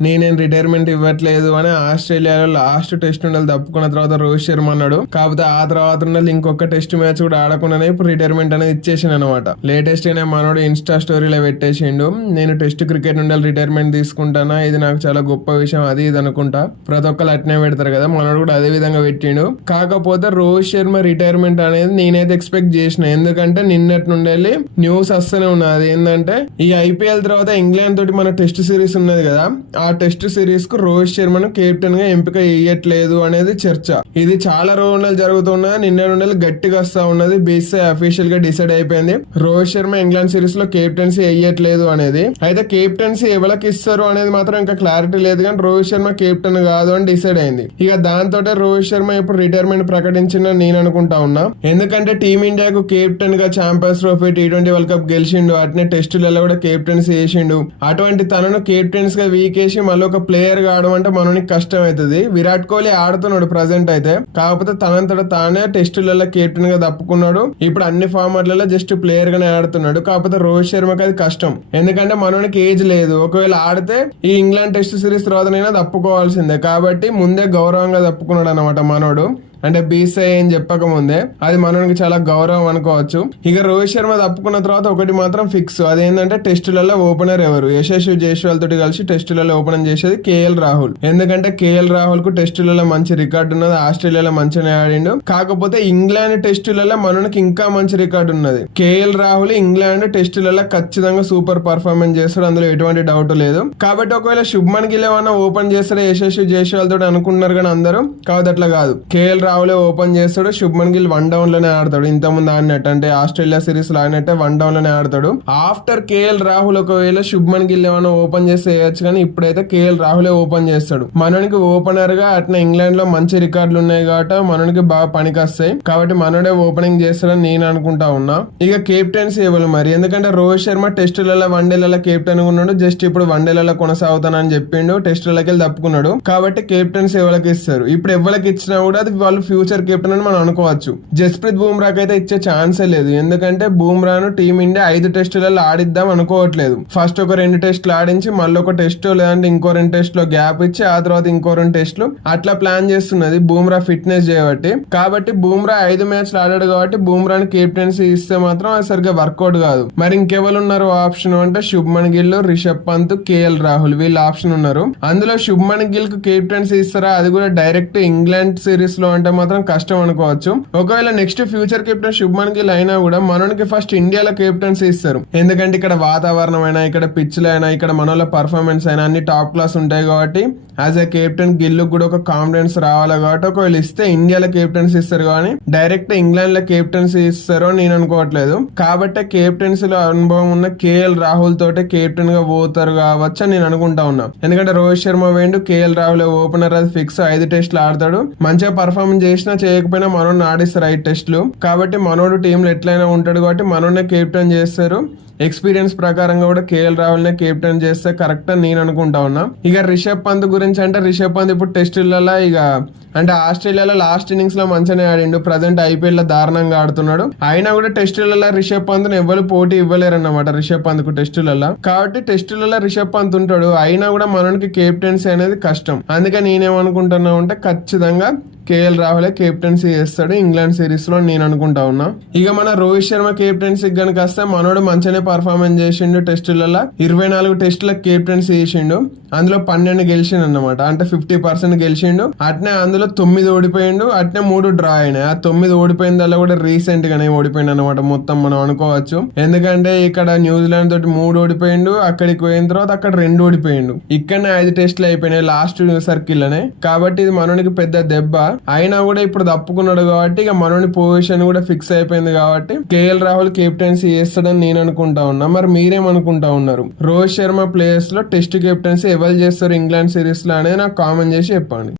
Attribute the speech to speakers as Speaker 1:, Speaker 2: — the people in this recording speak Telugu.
Speaker 1: నేనేం రిటైర్మెంట్ ఇవ్వట్లేదు అని ఆస్ట్రేలియాలో లాస్ట్ టెస్ట్ ఉండాలి తప్పుకున్న తర్వాత రోహిత్ శర్మ అన్నాడు. కాకపోతే ఆ తర్వాత ఉండాలి ఇంకొక టెస్ట్ మ్యాచ్ కూడా ఆడకుండానే ఇప్పుడు రిటైర్మెంట్ అనేది ఇచ్చేసాను అనమాట లేటెస్ట్ అయినా మనోడు ఇన్స్టా స్టోరీలో పెట్టేసిండు. నేను టెస్ట్ క్రికెట్ నుండి రిటైర్మెంట్ తీసుకుంటానా? ఇది నాకు చాలా గొప్ప విషయం అది ఇది అనుకుంటా. ప్రతి ఒక్కరు అట్నే పెడతారు కదా మనోడు కూడా అదే విధంగా పెట్టిండు. కాకపోతే రోహిత్ శర్మ రిటైర్మెంట్ అనేది నేనైతే ఎక్స్పెక్ట్ చేసిన. ఎందుకంటే నిన్నటి నుండి న్యూస్ వస్తూనే ఉన్నది. ఏంటంటే ఈ ఐపీఎల్ తర్వాత ఇంగ్లాండ్ తోటి మన టెస్ట్ సిరీస్ ఉన్నది కదా ఆ టెస్ట్ సిరీస్కు రోహిత్ శర్మను కెప్టెన్గా ఎంపిక చేయట్లేదు అనేది చర్చ. ఇది చాలా రోజులు జరుగుతున్నది నిన్న రెండు గట్టిగా వస్తా ఉన్నది. బీసీఐ అఫీషియల్గా డిసైడ్ అయిపోయింది. రోహిత్ శర్మ ఇంగ్లాండ్ సిరీస్లో కెప్టెన్సీ వేయట్లేదు అనేది. అయితే కెప్టెన్సీ ఎవరికి ఇస్తారు అనేది మాత్రం ఇంకా క్లారిటీ లేదు కానీ రోహిత్ శర్మ కెప్టెన్ కాదు అని డిసైడ్ అయింది. ఇక దాంతో రోహిత్ శర్మ ఇప్పుడు రిటైర్మెంట్ ప్రకటించిన నేను అనుకుంటా ఉన్నా. ఎందుకంటే టీమిండియాకు కెప్టెన్గా champions trophy T twenty world cup గెలిచిండు. అట్నే టెస్టులలో కూడా కెప్టెన్సీ చేసిండు. అటువంటి తనను కెప్టెన్స్గా వీకేసి మళ్ళీ ఒక ప్లేయర్ కావడం ఆడమంటే మనకి కష్టం అవుతుంది విరాట్ కోహ్లీ ఆడుతున్నాడు ప్రజెంట్ అయితే. కాకపోతే తనంతట తానే టెస్టులలో కెప్టెన్గా తప్పుకున్నాడు ఇప్పుడు అన్ని ఫార్మాట్లలో జస్ట్ ప్లేయర్ గానే ఆడుతున్నాడు. కాకపోతే రోహిత్ శర్మకి అది కష్టం. ఎందుకంటే మనోనికి ఏజ్ లేదు. ఒకవేళ ఆడితే ఈ ఇంగ్లాండ్ టెస్ట్ సిరీస్ తర్వాతనైనా తప్పుకోవాల్సిందే కాబట్టి ముందే గౌరవంగా తప్పుకున్నాడు అనమాట మనోడు. అంటే బీసీఐ అని చెప్పకముందే. అది మనకి చాలా గౌరవం అనుకోవచ్చు. ఇక రోహిత్ శర్మ తప్పుకున్న తర్వాత ఒకటి మాత్రం ఫిక్స్ అదేంటంటే టెస్టులలో ఓపెనర్ ఎవరు? యశస్వి జైస్వాల్ తోటి కలిసి టెస్టులలో ఓపెన్ చేసేది కేఎల్ రాహుల్. ఎందుకంటే కేఎల్ రాహుల్కు టెస్టులలో మంచి రికార్డు ఉన్నది. ఆస్ట్రేలియాలో మంచిగా ఆడిండు. కాకపోతే ఇంగ్లాండ్ టెస్టులలో మనకి ఇంకా మంచి రికార్డు ఉన్నది. కేఎల్ రాహుల్ ఇంగ్లాండ్ టెస్టులలో ఖచ్చితంగా సూపర్ పర్ఫార్మెన్స్ చేస్తాడు. అందులో ఎటువంటి డౌట్ లేదు. కాబట్టి ఒకవేళ శుభ్మన్ గిల్ ఏమన్నా ఓపెన్ చేస్తారా యశస్వి జైస్వాల్ తోటి అనుకుంటున్నారు కానీ అందరూ? కాదు అట్లా కాదు. కేఎల్ రాహులే ఓపెన్ చేస్తాడు. శుభ్మన్ గిల్ వన్ డౌన్లోనే ఆడతాడు. ఇంత ముందు ఆడినట్టు అంటే ఆస్ట్రేలియా సిరీస్లో ఆడినట్టే వన్ డౌన్లోనే ఆడతాడు. ఆఫ్టర్ కేఎల్ రాహుల్ ఒకవేళ శుభ్మన్ గిల్ ఏమైనా ఓపెన్ చేస్తే వేయచ్చు కానీ ఇప్పుడైతే కేఎల్ రాహులే ఓపెన్ చేస్తాడు. మనోనికి ఓపెనర్గా అట్లా ఇంగ్లాండ్లో మంచి రికార్డులు ఉన్నాయి కాబట్టి మనకి బాగా పనికి వస్తాయి కాబట్టి మనడే ఓపెనింగ్ చేస్తాడని నేను అనుకుంటా ఉన్నా. ఇక కెప్టెన్సీ ఇవ్వాలి మరి? ఎందుకంటే రోహిత్ శర్మ టెస్టులలో వన్డేలలో కెప్టెన్ ఉన్నాడు. జస్ట్ ఇప్పుడు వన్డేలలో కొనసాగుతానని చెప్పిండు. టెస్టులకి వెళ్ళి తప్పుకున్నాడు. కాబట్టి కెప్టెన్సీ ఎవరికి ఇస్తారు? ఇప్పుడు ఎవరికి ఇచ్చినా కూడా అది వాళ్ళు ఫ్యూచర్ కెప్టెన్ అని మనం అనుకోవచ్చు. జస్ప్రీత్ బూమ్రాకి అయితే ఇచ్చే ఛాన్సే లేదు. ఎందుకంటే బూమ్రాను టీమిండియా ఐదు టెస్టులలో ఆడిద్దాం అనుకోవట్లేదు. ఫస్ట్ ఒక రెండు టెస్టులు ఆడించి మళ్ళీ ఒక టెస్ట్ లేదంటే ఇంకో రెండు టెస్టులో గ్యాప్ ఇచ్చి ఆ తర్వాత ఇంకో రెండు టెస్టులు అట్లా ప్లాన్ చేస్తున్నది బూమ్రా ఫిట్నెస్ చేయబట్టి కాబట్టి బూమ్రా ఐదు మ్యాచ్లు ఆడాడు కాబట్టి బూమ్రాని కెప్టెన్సీ ఇస్తే మాత్రం అది సరిగ్గా వర్కౌట్ కాదు. మరి ఇంకెవరు ఉన్నారు? ఆప్షన్ అంటే శుభ్మన్ గిల్ రిషబ్ పంత్ కేఎల్ రాహుల్ వీళ్ళు ఆప్షన్ ఉన్నారు. అందులో శుభ్మన్ గిల్కు కెప్టెన్సీ ఇస్తారా? అది కూడా డైరెక్ట్ ఇంగ్లాండ్ సిరీస్లో అంటే మాత్రం కష్టం అనుకోవచ్చు. ఒకవేళ next future captain Shubman Gill అయినా కూడా మనకి ఫస్ట్ ఇండియాలో కెప్టెన్సీ ఇస్తారు. ఎందుకంటే ఇక్కడ వాతావరణం అయినా ఇక్కడ పిచ్లు అయినా ఇక్కడ మనలో పర్ఫార్మెన్స్ అయినా అన్ని టాప్ క్లాస్ ఉంటాయి కాబట్టి యాజ్ ఎ కెప్టెన్ గిల్లు కూడా ఒక కాన్ఫిడెన్స్ రావాలి కాబట్టి ఒకవేళ ఇస్తే ఇండియాలో కెప్టెన్సీ ఇస్తారు కానీ డైరెక్ట్ ఇంగ్లాండ్లో కెప్టెన్సీ ఇస్తారో నేను అనుకోవట్లేదు. కాబట్టి కెప్టెన్సీలో అనుభవం ఉన్న కేఎల్ రాహుల్ తోటే కెప్టెన్గా పోతారు కావచ్చు అని నేను అనుకుంటా ఉన్నా. ఎందుకంటే రోహిత్ శర్మ వేండు కేఎల్ రాహుల్ ఓపెనర్ అది ఫిక్స్ ఐదు టెస్టులు ఆడతాడు. మంచిగా పర్ఫార్మెన్స్ చేసినా చేయకపోయినా మనోడిని ఆడిస్తారు ఐదు టెస్ట్లు. కాబట్టి మనోడు టీంలో ఎట్లయినా ఉంటాడు కాబట్టి మనోనే కెప్టెన్ చేస్తారు. ఎక్స్పీరియన్స్ ప్రకారంగా కూడా కేఎల్ రాహుల్ నే కెప్టెన్ చేస్తే కరెక్ట్ అని నేను అనుకుంటా ఉన్నా. ఇక రిషబ్ పంత్ గురించి అంటే రిషబ్ పంత్ ఇప్పుడు టెస్టులలో ఇక అంటే ఆస్ట్రేలియాలో లాస్ట్ ఇన్నింగ్స్లో మంచిగానే ఆడిండు. ప్రజెంట్ ఐపీఎల్లో దారుణంగా ఆడుతున్నాడు. అయినా కూడా టెస్టులలో రిషబ్ పంత్ ఎవరు పోటీ ఇవ్వలేరు అన్నమాట రిషబ్ పంత్కు టెస్టులలో కాబట్టి టెస్టులలో రిషబ్ పంత్ ఉంటాడు. అయినా కూడా మనకి కెప్టెన్సీ అనేది కష్టం. అందుకే నేనేమనుకుంటున్నా అంటే ఖచ్చితంగా కేఎల్ రాహులే కెప్టెన్సీ చేస్తాడు. ఇంగ్లాండ్ సిరీస్లో నేను అనుకుంటా ఉన్నా. ఇక మన రోహిత్ శర్మ కెప్టెన్సీ కనుక వస్తే మనోడు మంచిగానే పర్ఫార్మెన్స్ చేసిండు టెస్టులలో ఇరవై నాలుగు టెస్టుల కెప్టెన్సీ చేసిండు. అందులో పన్నెండు గెలిచిండు అనమాట అంటే ఫిఫ్టీ పర్సెంట్ గెలిచిండు. అట్నే అందులో తొమ్మిది ఓడిపోయిండు. అట్నే మూడు డ్రా అయినాయి. ఆ తొమ్మిది ఓడిపోయిందల్లా కూడా రీసెంట్ గానే ఓడిపోయిండు అనమాట మొత్తం మనం అనుకోవచ్చు. ఎందుకంటే ఇక్కడ న్యూజిలాండ్ తోటి మూడు ఓడిపోయిండు. అక్కడికి పోయిన తర్వాత అక్కడ రెండు ఓడిపోయిండు. ఇక్కడనే ఐదు టెస్టులు అయిపోయినాయి లాస్ట్ సర్కిల్ అనే కాబట్టి ఇది మనోనికి పెద్ద దెబ్బ. అయినా కూడా ఇప్పుడు తప్పుకున్నాడు కాబట్టి ఇక మనోని పొజిషన్ కూడా ఫిక్స్ అయిపోయింది కాబట్టి కేఎల్ రాహుల్ కెప్టెన్సీ చేస్తాడని నేను అనుకుంటా ఉన్నా. మరి మీరేమనుకుంటా ఉన్నారు? రోహిత్ శర్మ ప్లేయర్స్లో టెస్ట్ కెప్టెన్సీ ఎవరు చేస్తారు ఇంగ్లాండ్ సిరీస్లో అనేది నాకు కామెంట్ చేసి చెప్పండి.